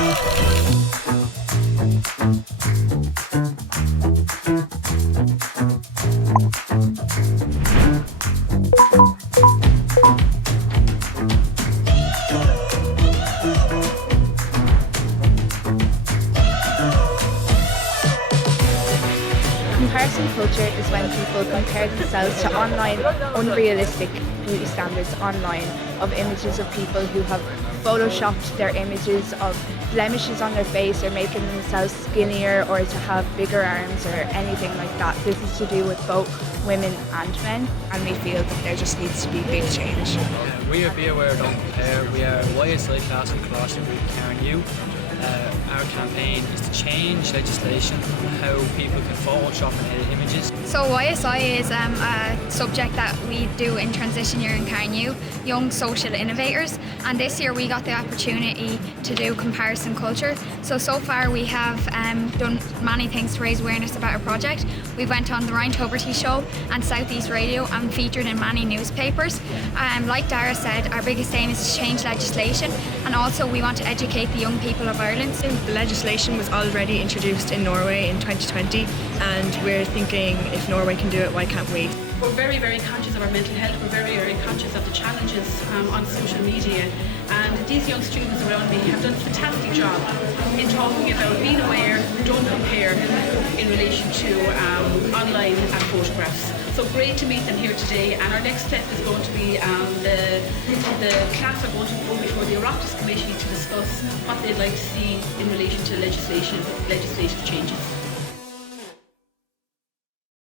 Comparison culture is when people compare themselves to online unrealistic beauty standards online of images of people who have photoshopped their images of blemishes on their face or making themselves skinnier or to have bigger arms or anything like that. This is to do with both women and men, and we feel that there just needs to be big change. We are Be Aware, Don't Compare. We are YSI class in Coláiste Bhríde Carnew. Our campaign is to change legislation on how people can Photoshop and edit images. So YSI is a subject that we do in transition year in Carnew, young social innovators, and this year we got the opportunity to do comparison culture. So far we have done many things to raise awareness about our project. We went on the Ryan Tuberty show and South East Radio and featured in many newspapers. Like Dara said, our biggest aim is to change legislation, and also we want to educate the young people of Ireland. The legislation was already introduced in Norway in 2020, and we're thinking if Norway can do it, why can't we? We're very, very conscious of our mental health. We're very, very conscious of the challenges on social media. And these young students around me have done a fantastic job in talking about being aware, don't compare in relation to online and photographs. So great to meet them here today, and our next step is going to be the class are going to go before the Oireachtas Committee to discuss what they'd like to see in relation to legislative changes.